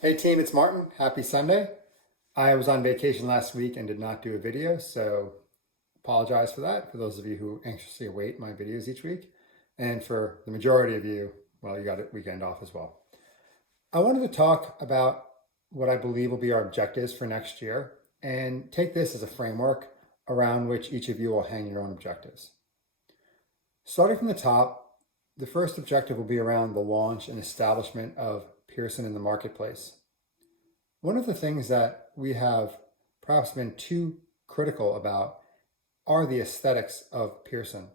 Hey team, it's Martin. Happy Sunday. I was on vacation last week and did not do a video, so apologize for that. For those of you who anxiously await my videos each week, and for the majority of you, well, you got a weekend off as well. I wanted to talk about what I believe will be our objectives for next year and take this as a framework around which each of you will hang your own objectives. Starting from the top, the first objective will be around the launch and establishment of Pearson in the marketplace. One of the things that we have perhaps been too critical about are the aesthetics of Pearson.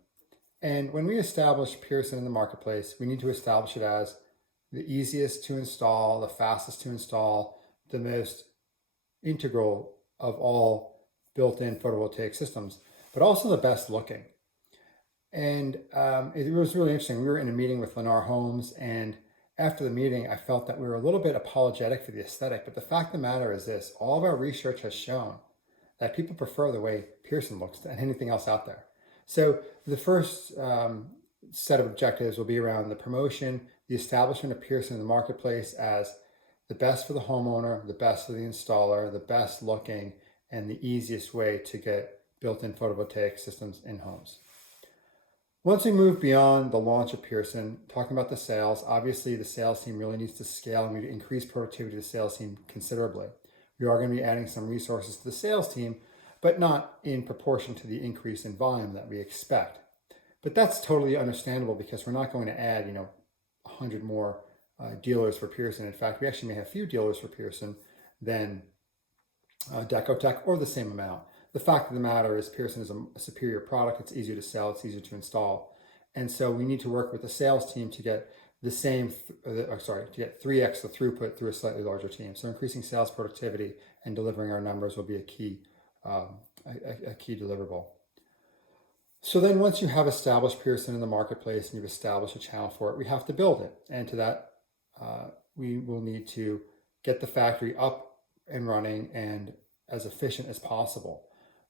And when we establish Pearson in the marketplace, we need to establish it as the easiest to install, the fastest to install, the most integral of all built-in photovoltaic systems, but also the best looking. And it was really interesting. We were in a meeting with Lennar Homes, and after the meeting, I felt that we were a little bit apologetic for the aesthetic, but the fact of the matter is this: all of our research has shown that people prefer the way Pearson looks than anything else out there. So the first set of objectives will be around the promotion, the establishment of Pearson in the marketplace as the best for the homeowner, the best for the installer, the best looking, and the easiest way to get built-in photovoltaic systems in homes. Once we move beyond the launch of Pearson, talking about the sales, obviously the sales team really needs to scale and we need to increase productivity of the sales team considerably. We are going to be adding some resources to the sales team, but not in proportion to the increase in volume that we expect. But that's totally understandable because we're not going to add, 100 more dealers for Pearson. In fact, we actually may have fewer dealers for Pearson than Decotech, or the same amount. The fact of the matter is Pearson is a superior product. It's easier to sell. It's easier to install. And so we need to work with the sales team to get the same, to get 3x the throughput through a slightly larger team. So increasing sales productivity and delivering our numbers will be a key deliverable. So then once you have established Pearson in the marketplace and you've established a channel for it, we have to build it. And to that, we will need to get the factory up and running and as efficient as possible.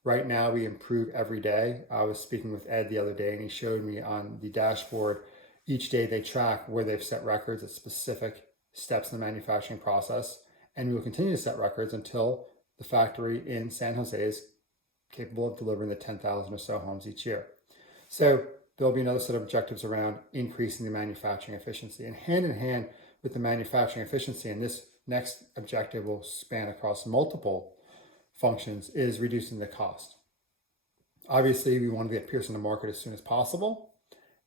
Right now, we improve every day. I was speaking with Ed the other day, and he showed me on the dashboard, each day they track where they've set records at specific steps in the manufacturing process. And we will continue to set records until the factory in San Jose is capable of delivering the 10,000 or so homes each year. So there'll be another set of objectives around increasing the manufacturing efficiency. And hand in hand with the manufacturing efficiency, and this next objective will span across multiple functions, is reducing the cost. Obviously, we want to get Pearson to market as soon as possible,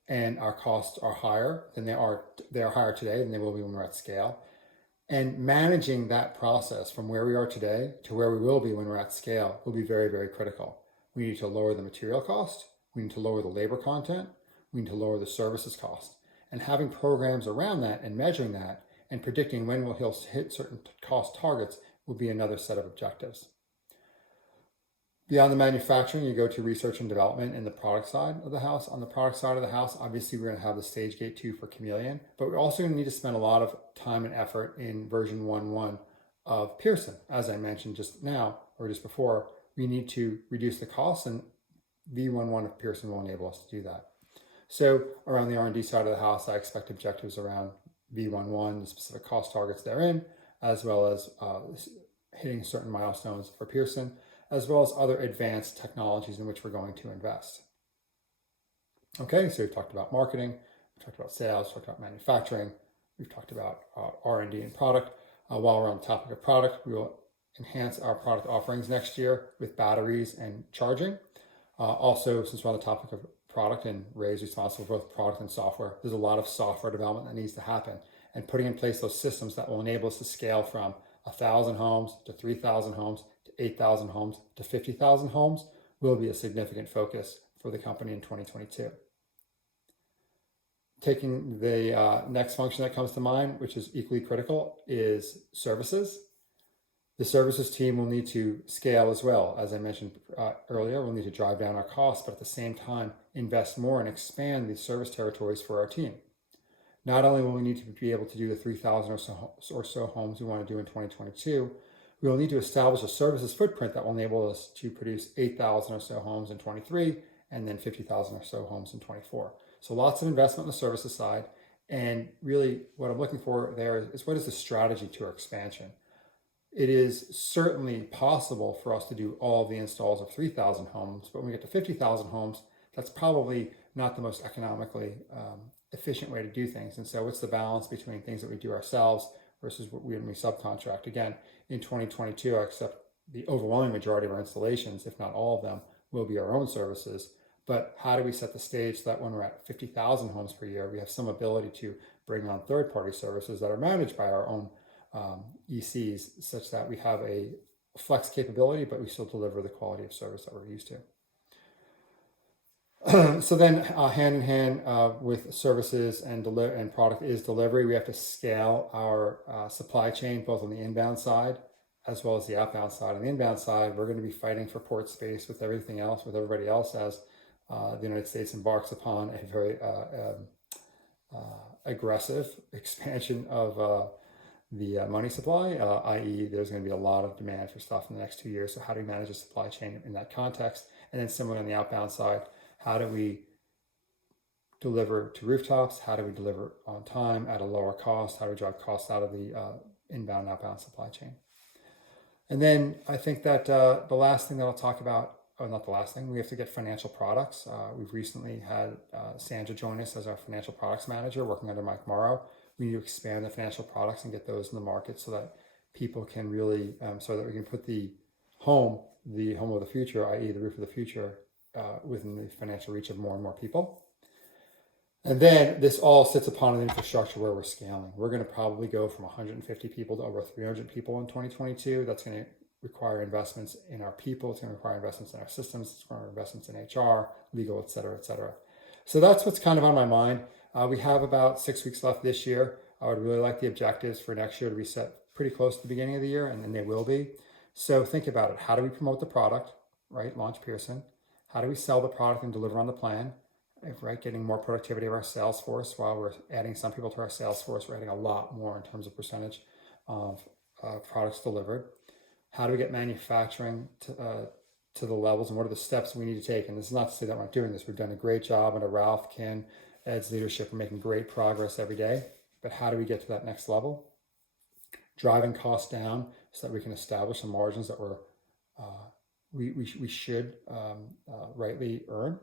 and our costs are higher than they are higher today than they will be when we're at scale. And managing that process from where we are today to where we will be when we're at scale will be very, very critical. We need to lower the material cost, we need to lower the labor content, we need to lower the services cost. And having programs around that and measuring that and predicting when we'll hit certain cost targets will be another set of objectives. Beyond the manufacturing, you go to research and development in the product side of the house. On the product side of the house, obviously we're going to have the stage gate 2 for Chameleon, but we're also going to need to spend a lot of time and effort in version 1.1 of Pearson. As I mentioned just now, or just before, we need to reduce the costs, and V1.1 of Pearson will enable us to do that. So around the R&D side of the house, I expect objectives around V1.1, the specific cost targets therein, as well as hitting certain milestones for Pearson, as well as other advanced technologies in which we're going to invest. Okay, so we've talked about marketing, we've talked about sales, we've talked about manufacturing, we've talked about R&D and product. While we're on the topic of product, we will enhance our product offerings next year with batteries and charging. Also, since we're on the topic of product and Ray is responsible for both product and software, there's a lot of software development that needs to happen, and putting in place those systems that will enable us to scale from 1,000 homes to 3,000 homes to 8,000 homes to 50,000 homes will be a significant focus for the company in 2022. Taking the next function that comes to mind, which is equally critical, is services. The services team will need to scale as well. As I mentioned earlier, we'll need to drive down our costs, but at the same time, invest more and expand the service territories for our team. Not only will we need to be able to do the 3,000 or so homes we want to do in 2022, we will need to establish a services footprint that will enable us to produce 8,000 or so homes in 23 and then 50,000 or so homes in 24. So lots of investment on the services side And really what I'm looking for there is what is the strategy to our expansion? It is certainly possible for us to do all the installs of 3,000 homes, but when we get to 50,000 homes, that's probably not the most economically efficient way to do things. And so what's the balance between things that we do ourselves versus what we subcontract? Again, in 2022, I accept the overwhelming majority of our installations, if not all of them, will be our own services. But how do we set the stage so that when we're at 50,000 homes per year, we have some ability to bring on third-party services that are managed by our own ECs, such that we have a flex capability, but we still deliver the quality of service that we're used to. So then hand in hand with services and product is delivery. We have to scale our supply chain, both on the inbound side as well as the outbound side. On the inbound side, we're going to be fighting for port space with everything else, with everybody else, as the United States embarks upon a very aggressive expansion of the money supply, i.e. there's going to be a lot of demand for stuff in the next 2 years. So how do we manage the supply chain in that context? And then similarly on the outbound side, how do we deliver to rooftops? How do we deliver on time at a lower cost? How do we drive costs out of the inbound and outbound supply chain? And then I think that the last thing that I'll talk about, or not the last thing, we have to get financial products. We've recently had Sandra join us as our financial products manager, working under Mike Morrow. We need to expand the financial products and get those in the market so that people can really, so that we can put the home of the future, i.e. the roof of the future, within the financial reach of more and more people. And then this all sits upon an infrastructure where we're scaling. We're going to probably go from 150 people to over 300 people in 2022. That's going to require investments in our people. It's going to require investments in our systems. It's going to require investments in HR, legal, et cetera, et cetera. So that's what's kind of on my mind. We have about 6 weeks left this year. I would really like the objectives for next year to be set pretty close to the beginning of the year, and then they will be. So think about it. How do we promote the product, right? Launch Pearson. How do we sell the product and deliver on the plan? Right, getting more productivity of our sales force. While we're adding some people to our sales force, we're adding a lot more in terms of percentage of products delivered. How do we get manufacturing to the levels, and what are the steps we need to take? And this is not to say that we're not doing this. We've done a great job under Ralph, Ken, Ed's leadership. We're making great progress every day. But how do we get to that next level? Driving costs down so that we can establish the margins that we should rightly earn.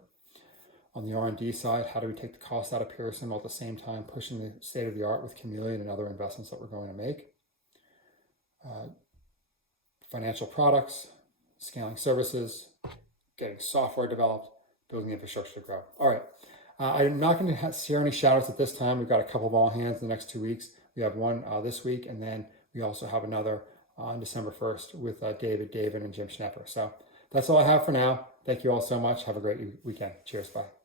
On the R&D side, how do we take the cost out of Pearson while at the same time pushing the state of the art with Chameleon and other investments that we're going to make? Financial products, scaling services, getting software developed, building the infrastructure to grow. All right. I'm not going to share any shout outs at this time. We've got a couple of all hands in the next 2 weeks. We have one this week, and then we also have another on December 1st with David, and Jim Schnepper. So that's all I have for now. Thank you all so much. Have a great weekend. Cheers. Bye.